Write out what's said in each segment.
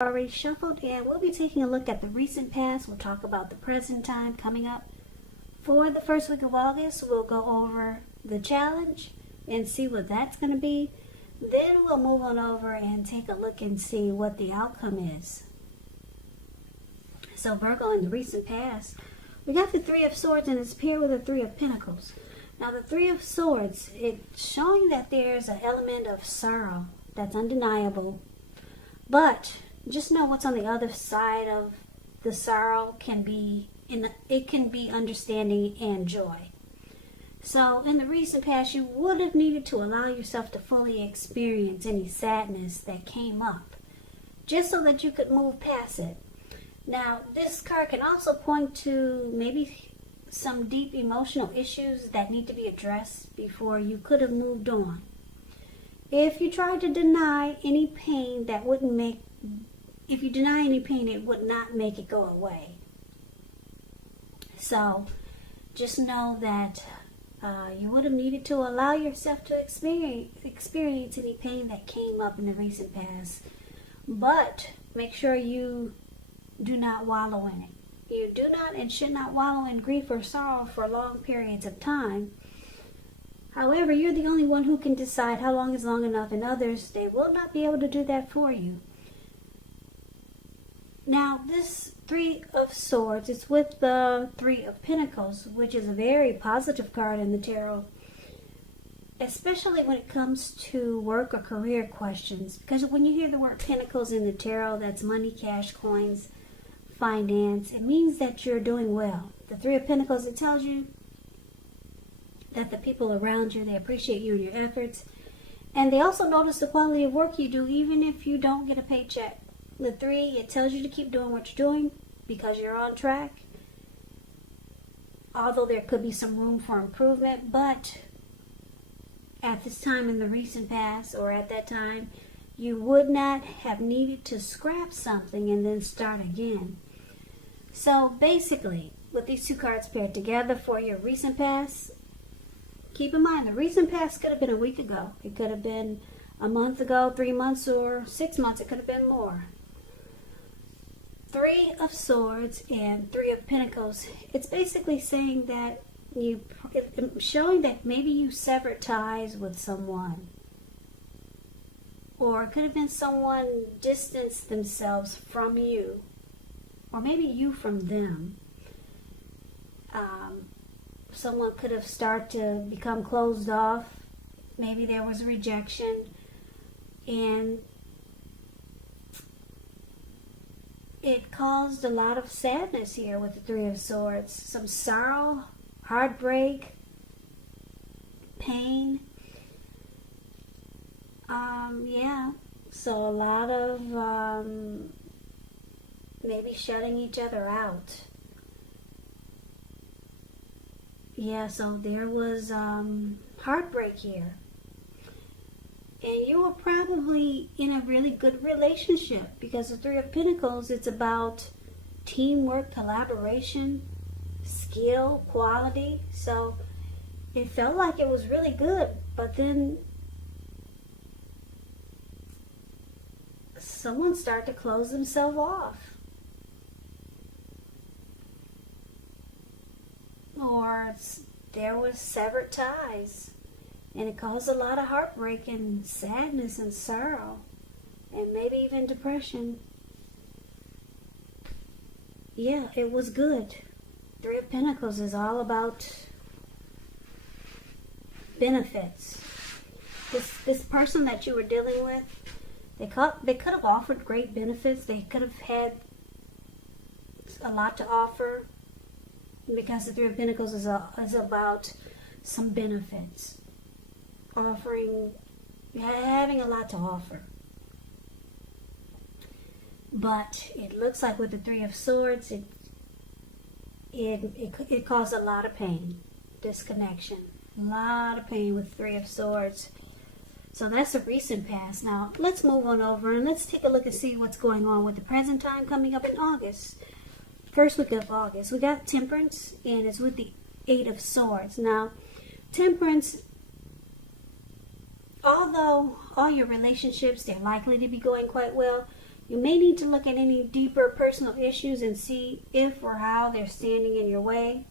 Already shuffled, and we'll be taking a look at the recent past. We'll talk about the present time coming up. For the first week of August, we'll go over the challenge and see what that's going to be. Then we'll move on over and take a look and see what the outcome is. So Virgo, in the recent past, we got the Three of Swords and it's paired with the Three of Pentacles. Now the Three of Swords, it's showing that there's an element of sorrow that's undeniable. But just know what's on the other side of the sorrow can be understanding and joy. So in the recent past, you would have needed to allow yourself to fully experience any sadness that came up, just so that you could move past it. Now, this card can also point to maybe some deep emotional issues that need to be addressed before you could have moved on. If you tried to deny any pain, it would not make it go away. So just know that you would have needed to allow yourself to experience any pain that came up in the recent past. But make sure you do not wallow in it. You do not and should not wallow in grief or sorrow for long periods of time. However, you're the only one who can decide how long is long enough, and others, they will not be able to do that for you. Now, this Three of Swords, it's with the Three of Pentacles, which is a very positive card in the tarot, especially when it comes to work or career questions. Because when you hear the word Pentacles in the tarot, that's money, cash, coins, finance. It means that you're doing well. The Three of Pentacles, it tells you that the people around you, they appreciate you and your efforts. And they also notice the quality of work you do, even if you don't get a paycheck. The Three, it tells you to keep doing what you're doing because you're on track. Although there could be some room for improvement, but at this time in the recent past, or at that time, you would not have needed to scrap something and then start again. So basically, with these two cards paired together for your recent past, keep in mind the recent past could have been a week ago. It could have been a month ago, 3 months, or 6 months. It could have been more. Three of Swords and Three of Pentacles. It's basically saying that showing that maybe you severed ties with someone. Or it could have been someone distanced themselves from you. Or maybe you from them. Someone could have started to become closed off. Maybe there was rejection. And it caused a lot of sadness here with the Three of Swords. Some sorrow, heartbreak, pain. So a lot of maybe shutting each other out. So there was heartbreak here. And you were probably in a really good relationship, because the Three of Pentacles, it's about teamwork, collaboration, skill, quality. So it felt like it was really good, but then someone started to close themselves off. Or there was severed ties. And it caused a lot of heartbreak and sadness and sorrow. And maybe even depression. It was good. Three of Pentacles is all about benefits. This person that you were dealing with, they could have offered great benefits. They could have had a lot to offer, because the Three of Pentacles is about some benefits. Having a lot to offer. But it looks like with the Three of Swords, it caused a lot of pain, disconnection, a lot of pain with Three of Swords. So that's a recent past. Now let's move on over and let's take a look and see what's going on with the present time coming up in August. First week of August, we got Temperance, and it's with the Eight of Swords. Now, Temperance, although all your relationships, they're likely to be going quite well, You may need to look at any deeper personal issues and see if or how they're standing in your way.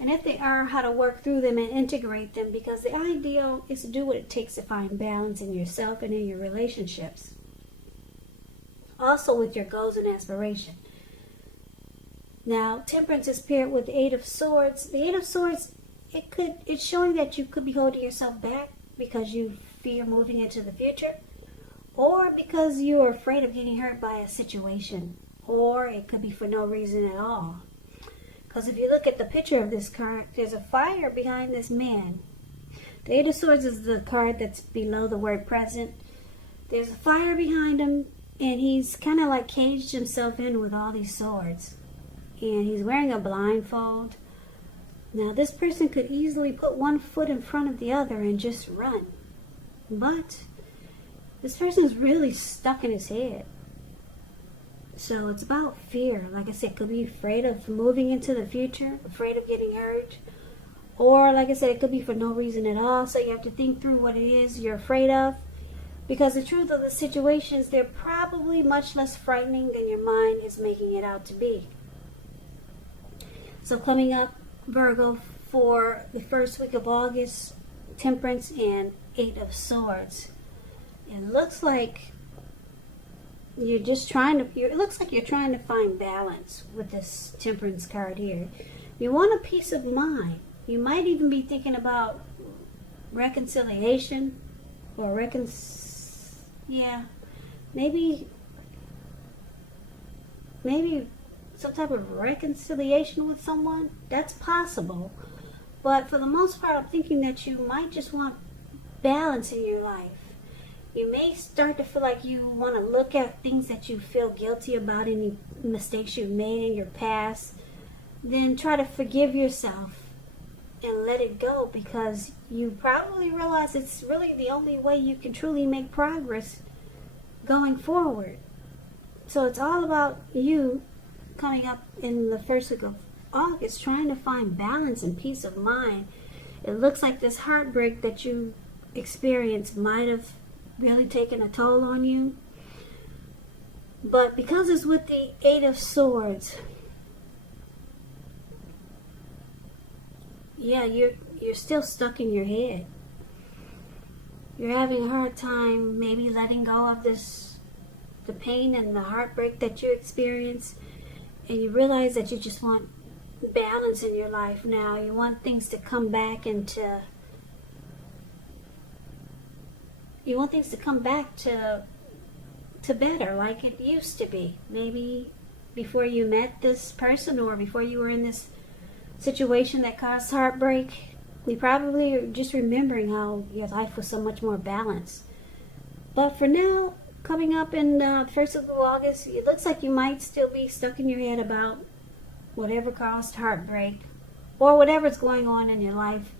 And if they are, how to work through them and integrate them, because the ideal is to do what it takes to find balance in yourself and in your relationships. Also with your goals and aspiration. Now, Temperance is paired with the Eight of Swords. The Eight of Swords, it's showing that you could be holding yourself back because you fear moving into the future, or because you are afraid of getting hurt by a situation, or it could be for no reason at all. Because if you look at the picture of this card, there's a fire behind this man. The Eight of Swords is the card that's below the word present. There's a fire behind him, and he's kind of like caged himself in with all these swords. And he's wearing a blindfold. Now, this person could easily put one foot in front of the other and just run. But this person is really stuck in his head. So it's about fear. Like I said, could be afraid of moving into the future, afraid of getting hurt. Or, like I said, it could be for no reason at all. So you have to think through what it is you're afraid of. Because the truth of the situations, they're probably much less frightening than your mind is making it out to be. So coming up, Virgo, for the first week of August, Temperance and Eight of Swords. It looks like you're just it looks like you're trying to find balance with this Temperance card here. You want a peace of mind. You might even be thinking about reconciliation or maybe some type of reconciliation with someone. That's possible. But for the most part, I'm thinking that you might just want balance in your life. You may start to feel like you want to look at things that you feel guilty about, any mistakes you've made in your past. Then try to forgive yourself and let it go, because you probably realize it's really the only way you can truly make progress going forward. So it's all about you coming up in the first week of August, trying to find balance and peace of mind. It looks like this heartbreak that you experienced might have really taken a toll on you. But because it's with the Eight of Swords, you're still stuck in your head. You're having a hard time maybe letting go of the pain and the heartbreak that you experienced, and you realize that you just want balance in your life now. You want things to come back to better, like it used to be. Maybe before you met this person, or before you were in this situation that caused heartbreak. You probably are just remembering how your life was so much more balanced. But for now, coming up in the first of August, it looks like you might still be stuck in your head about whatever caused heartbreak, or whatever's going on in your life,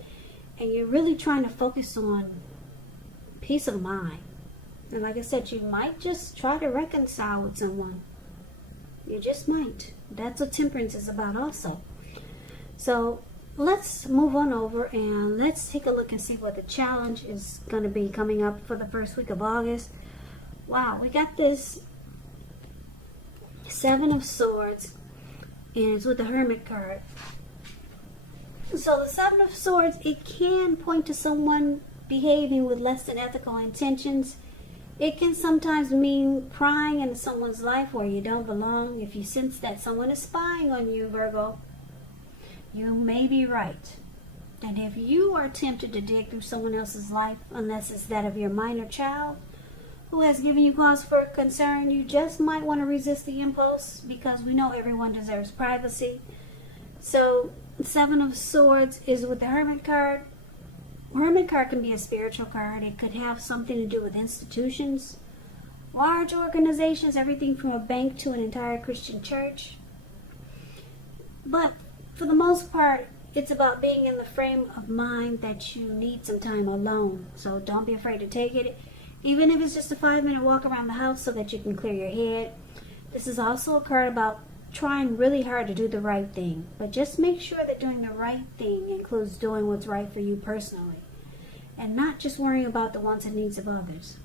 and you're really trying to focus on peace of mind. And like I said, you might just try to reconcile with someone. You just might. That's what Temperance is about also. So let's move on over and let's take a look and see what the challenge is going to be coming up for the first week of August. Wow, we got this Seven of Swords, and it's with the Hermit card. So the Seven of Swords, it can point to someone behaving with less than ethical intentions. It can sometimes mean prying into someone's life where you don't belong. If you sense that someone is spying on you, Virgo, you may be right. And if you are tempted to dig through someone else's life, unless it's that of your minor child who has given you cause for concern, you just might want to resist the impulse, because we know everyone deserves privacy. So Seven of Swords is with the Hermit card. Hermit card can be a spiritual card. It could have something to do with institutions, large organizations, everything from a bank to an entire Christian church. But for the most part, it's about being in the frame of mind that you need some time alone. So don't be afraid to take it, even if it's just a 5-minute walk around the house so that you can clear your head. This is also a card about trying really hard to do the right thing. But just make sure that doing the right thing includes doing what's right for you personally, and not just worrying about the wants and needs of others.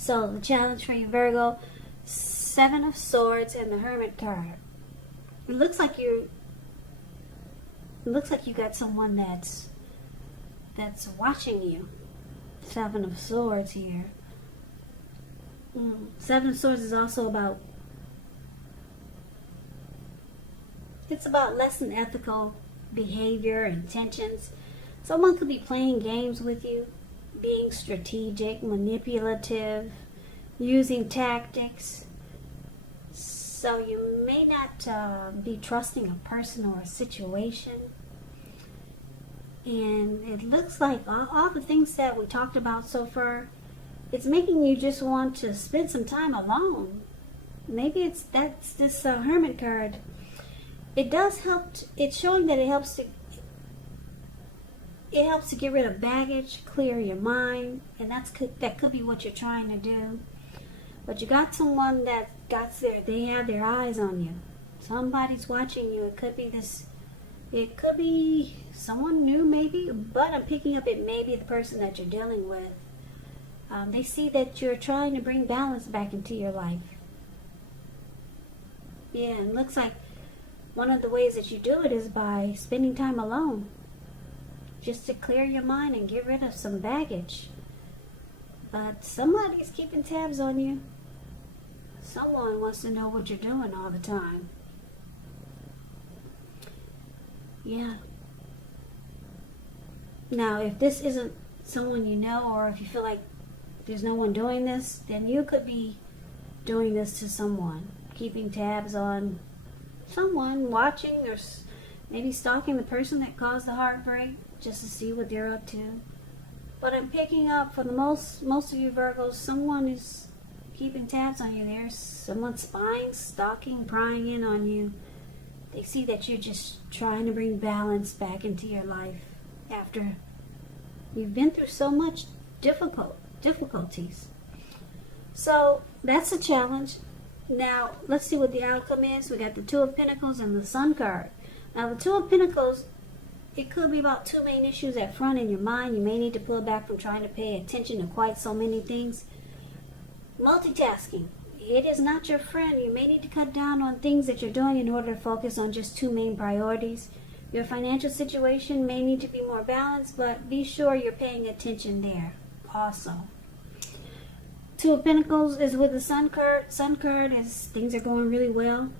So the challenge for you, Virgo, Seven of Swords and the Hermit card. It looks like you got someone that's watching you. Seven of Swords here. Seven of Swords is also about, it's about less than ethical behavior, intentions. Someone could be playing games with you, being strategic, manipulative, using tactics. So you may not be trusting a person or a situation. And it looks like all the things that we talked about so far, it's making you just want to spend some time alone. Maybe that's this Hermit card. It does help. It's showing that it helps to get rid of baggage, clear your mind, and that could be what you're trying to do. But you got someone that they have their eyes on you. Somebody's watching you. It could be someone new maybe, but I'm picking up it may be the person that you're dealing with. They see that you're trying to bring balance back into your life. Yeah, and it looks like one of the ways that you do it is by spending time alone. Just to clear your mind and get rid of some baggage. But somebody's keeping tabs on you. Someone wants to know what you're doing all the time. Yeah. Now, if this isn't someone you know, or if you feel like there's no one doing this, then you could be doing this to someone. Keeping tabs on someone, watching, or maybe stalking the person that caused the heartbreak, just to see what they're up to. But I'm picking up for the most of you Virgos, someone is keeping tabs on you. There's someone spying, stalking, prying in on you. They see that you're just trying to bring balance back into your life after you've been through so much difficulties. So that's a challenge. Now let's see what the outcome is. We got the Two of Pentacles and the Sun card. Now the Two of Pentacles, it could be about two main issues at front in your mind. You may need to pull back from trying to pay attention to quite so many things. Multitasking. It is not your friend. You may need to cut down on things that you're doing in order to focus on just two main priorities. Your financial situation may need to be more balanced, but be sure you're paying attention there also. Two of Pentacles is with the Sun card. Sun card is things are going really well.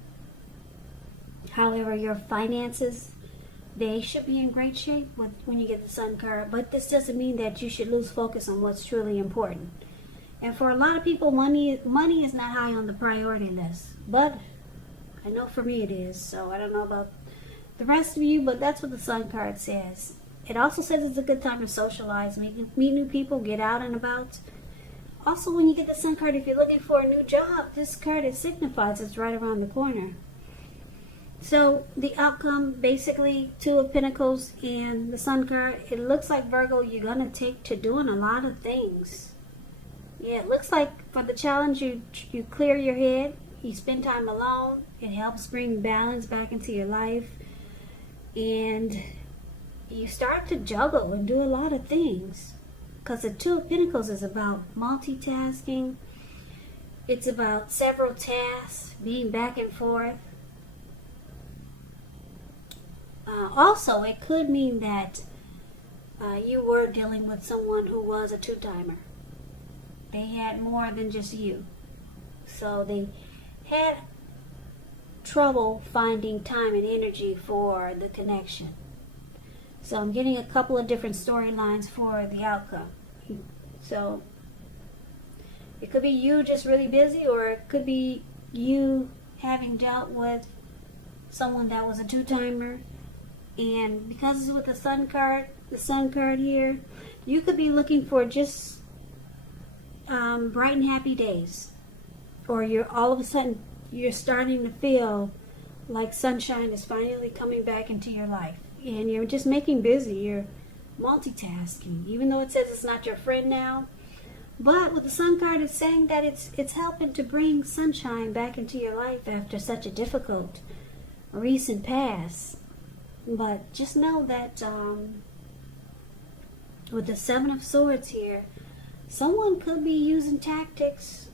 However, your finances, they should be in great shape when you get the Sun card. But this doesn't mean that you should lose focus on what's truly important. And for a lot of people, money is not high on the priority list. But I know for me it is. So I don't know about the rest of you, but that's what the Sun card says. It also says it's a good time to socialize, meet new people, get out and about. Also, when you get the Sun card, if you're looking for a new job, this card, it signifies it's right around the corner. So the outcome, basically, Two of Pentacles and the Sun card, it looks like, Virgo, you're going to take to doing a lot of things. Yeah, it looks like for the challenge, you clear your head, you spend time alone. It helps bring balance back into your life. And you start to juggle and do a lot of things. Because the Two of Pentacles is about multitasking. It's about several tasks, being back and forth. Also, it could mean that you were dealing with someone who was a two-timer. They had more than just you. So they had trouble finding time and energy for the connection. So I'm getting a couple of different storylines for the outcome. So it could be you just really busy, or it could be you having dealt with someone that was a two-timer. And because it's with the Sun card here, you could be looking for just bright and happy days. Or you're all of a sudden, you're starting to feel like sunshine is finally coming back into your life. And you're just making busy. You're multitasking. Even though it says it's not your friend now. But with the Sun card, it's saying that it's helping to bring sunshine back into your life after such a difficult recent past. But just know that with the Seven of Swords here, someone could be using tactics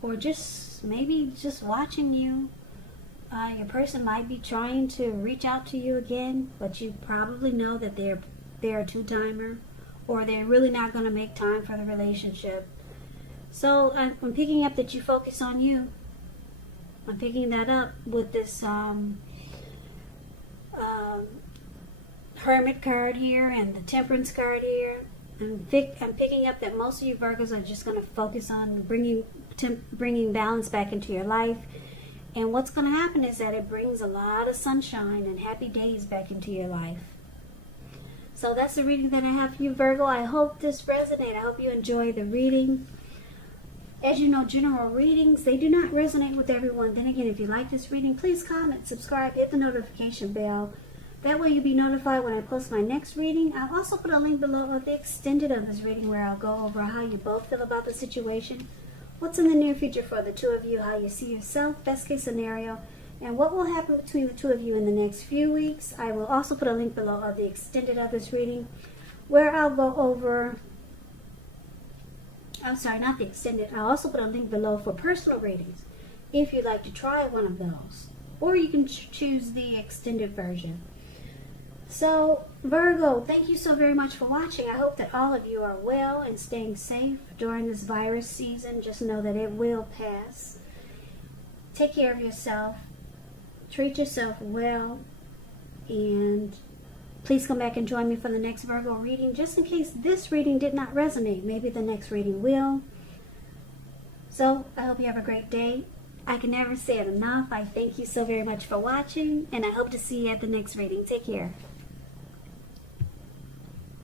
or just maybe just watching you. Your person might be trying to reach out to you again, but you probably know that they're a two-timer, or they're really not going to make time for the relationship. So I'm picking up that you focus on you. I'm picking that up with this Hermit card here and the Temperance card here. I'm picking up that most of you Virgos are just going to focus on bringing balance back into your life. And what's going to happen is that it brings a lot of sunshine and happy days back into your life. So that's the reading that I have for you, Virgo. I hope this resonates. I hope you enjoy the reading. As you know, general readings, they do not resonate with everyone. Then again, if you like this reading, please comment, subscribe, hit the notification bell. That way you'll be notified when I post my next reading. I'll also put a link below of the extended of this reading where I'll go over how you both feel about the situation, what's in the near future for the two of you, how you see yourself, best case scenario, and what will happen between the two of you in the next few weeks. I will also put a link below of the extended of this reading where I'll go over, I'm sorry, not the extended. I'll also put a link below for personal readings if you'd like to try one of those. Or you can choose the extended version. So, Virgo, thank you so very much for watching. I hope that all of you are well and staying safe during this virus season. Just know that it will pass. Take care of yourself. Treat yourself well. And please come back and join me for the next Virgo reading. Just in case this reading did not resonate, maybe the next reading will. So, I hope you have a great day. I can never say it enough. I thank you so very much for watching. And I hope to see you at the next reading. Take care.